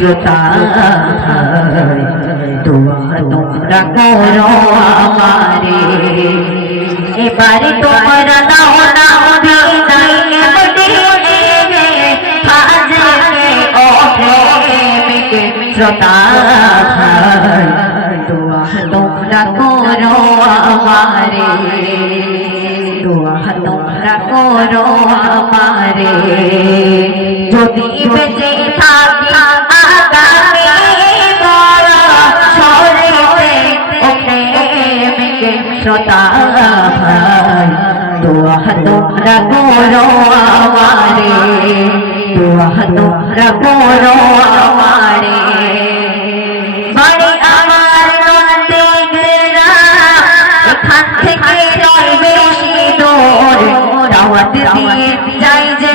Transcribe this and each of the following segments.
শ্রোতা তোমরা করো আমারে এবারে তোমরা দাও না বিদায় মদিনে হাজরে ও প্রেমিক শ্রোতা তোমরা করো আমারে তোমরা করো আমারে যদি শ্রোতা ভাই দোয়া তোমরা করো আমারে দোয়া যাই যে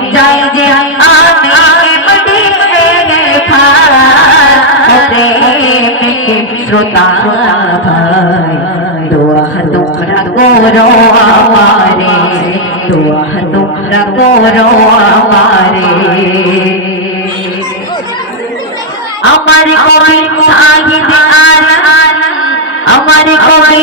দিয়ে যাই যে আমি মদিনে থারা শ্রোতা দোয়া তোমরা করো আমারে দোয়া তোমরা করো আমারে আমার কবি আমার কবি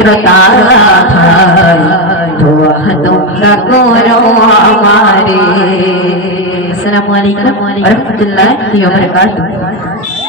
প্রেমিক দোয়া তোমরা করো আমারে আসসালামু আলাইকুম ওয়া রাহমাতুল্লাহি ওয়া বারাকাতুহু